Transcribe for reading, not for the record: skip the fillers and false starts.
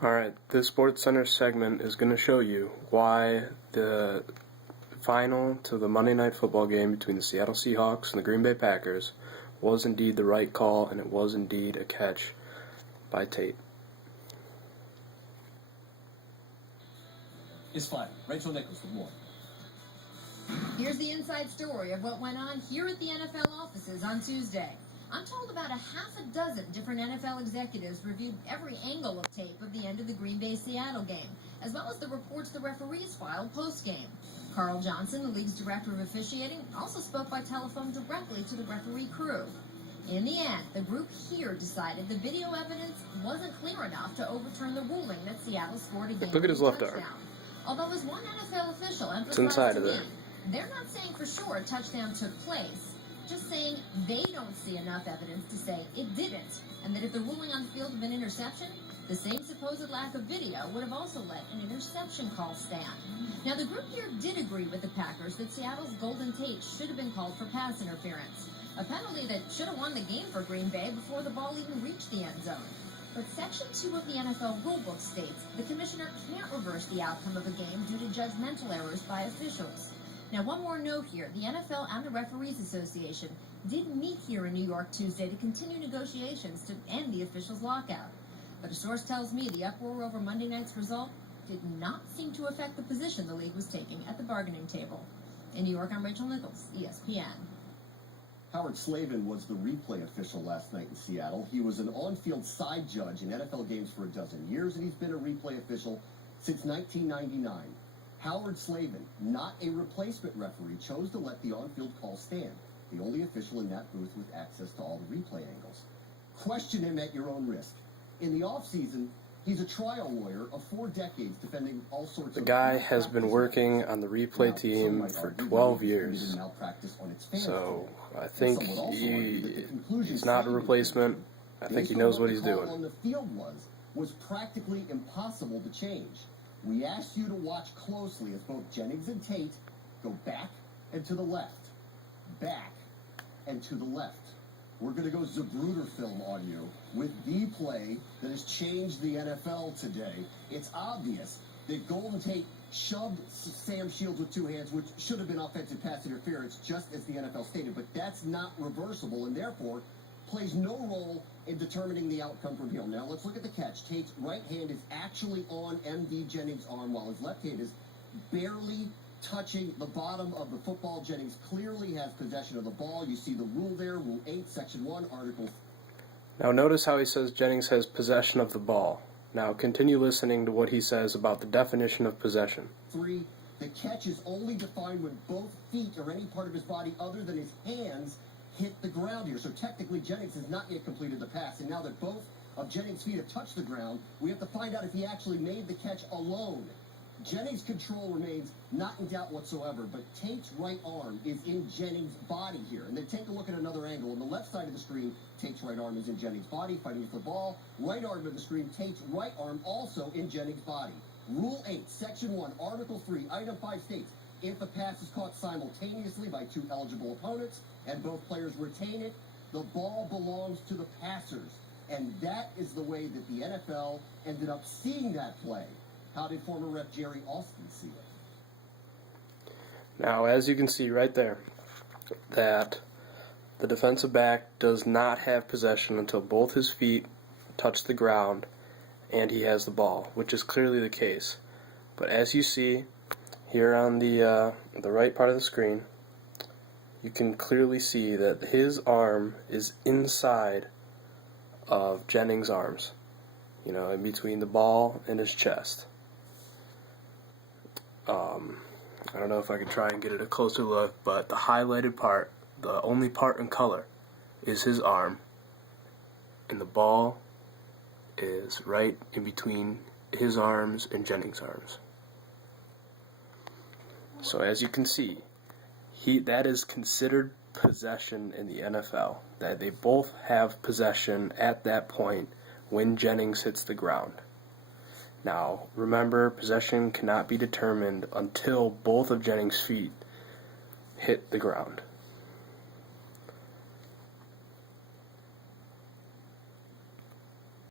Alright, this Sports Center segment is going to show you why the final to the Monday Night Football game between the Seattle Seahawks and the Green Bay Packers was indeed the right call, and it was indeed a catch by Tate. It's fine. Rachel Nichols with more. Here's the inside story of what went on here at the NFL offices on Tuesday. I'm told about a half a dozen different NFL executives reviewed every angle of tape of the end of the Green Bay-Seattle game, as well as the reports the referees filed post-game. Carl Johnson, the league's director of officiating, also spoke by telephone directly to the referee crew. In the end, the group here decided the video evidence wasn't clear enough to overturn the ruling that Seattle scored a game. Look at his left touchdown. arm. Although as one NFL official It's inside emphasized of to there. me, they're not saying for sure a touchdown took place, just saying they don't see enough evidence to say it didn't, and that if the ruling on the field had been interception, the same supposed lack of video would have also let an interception call stand. Now, the group here did agree with the Packers that Seattle's Golden Tate should have been called for pass interference, a penalty that should have won the game for Green Bay before the ball even reached the end zone. But Section 2 of the NFL rulebook states the commissioner can't reverse the outcome of a game due to judgmental errors by officials. Now, one more note here. The NFL and the Referees Association did meet here in New York Tuesday to continue negotiations to end the officials' lockout. But a source tells me the uproar over Monday night's result did not seem to affect the position the league was taking at the bargaining table. In New York, I'm Rachel Nichols, ESPN. Howard Slavin was the replay official last night in Seattle. He was an on-field side judge in NFL games for a dozen years, and he's been a replay official since 1999. Howard Slavin, not a replacement referee, chose to let the on-field call stand, the only official in that booth with access to all the replay angles. Question him at your own risk. In the offseason, he's a trial lawyer of 4 decades defending all sorts The of... guy has been working on the replay team for 12 years, so I think he's not a replacement. I think he knows what he's doing. On the field was practically impossible to change. We asked you to watch closely as both Jennings and Tate go back and to the left, back and to the left. We're going to go Zapruder film on you with the play that has changed the NFL today. It's obvious that Golden Tate shoved Sam Shields with 2 hands, which should have been offensive pass interference, just as the NFL stated, but that's not reversible, and therefore plays no role in determining the outcome from here. Now let's look at the catch. Tate's right hand is actually on MD Jennings' arm, while his left hand is barely touching the bottom of the football. Jennings clearly has possession of the ball. You see the rule there, Rule 8, Section 1, Article... Now notice how he says Jennings has possession of the ball. Now continue listening to what he says about the definition of possession. 3, the catch is only defined when both feet or any part of his body other than his hands hit the ground here. So technically Jennings has not yet completed the pass, and now that both of Jennings' feet have touched the ground, we have to find out if he actually made the catch alone. Jennings' control remains not in doubt whatsoever, but Tate's right arm is in Jennings' body here. And then take a look at another angle. On the left side of the screen, Tate's right arm is in Jennings' body, fighting for the ball. Right arm of the screen, Tate's right arm also in Jennings' body. Rule 8, Section 1, Article 3, Item 5 states, if a pass is caught simultaneously by 2 eligible opponents and both players retain it, the ball belongs to the passers. And that is the way that the NFL ended up seeing that play. How did former ref Jerry Austin see it? Now, as you can see right there, that the defensive back does not have possession until both his feet touch the ground and he has the ball, which is clearly the case. But as you see here on the right part of the screen, you can clearly see that his arm is inside of Jennings' arms, you know, in between the ball and his chest. I don't know if I can try and get it a closer look, but the highlighted part, the only part in color, is his arm, and the ball is right in between his arms and Jennings' arms. So as you can see, that is considered possession in the NFL, that they both have possession at that point when Jennings hits the ground. Now, remember, possession cannot be determined until both of Jennings' feet hit the ground.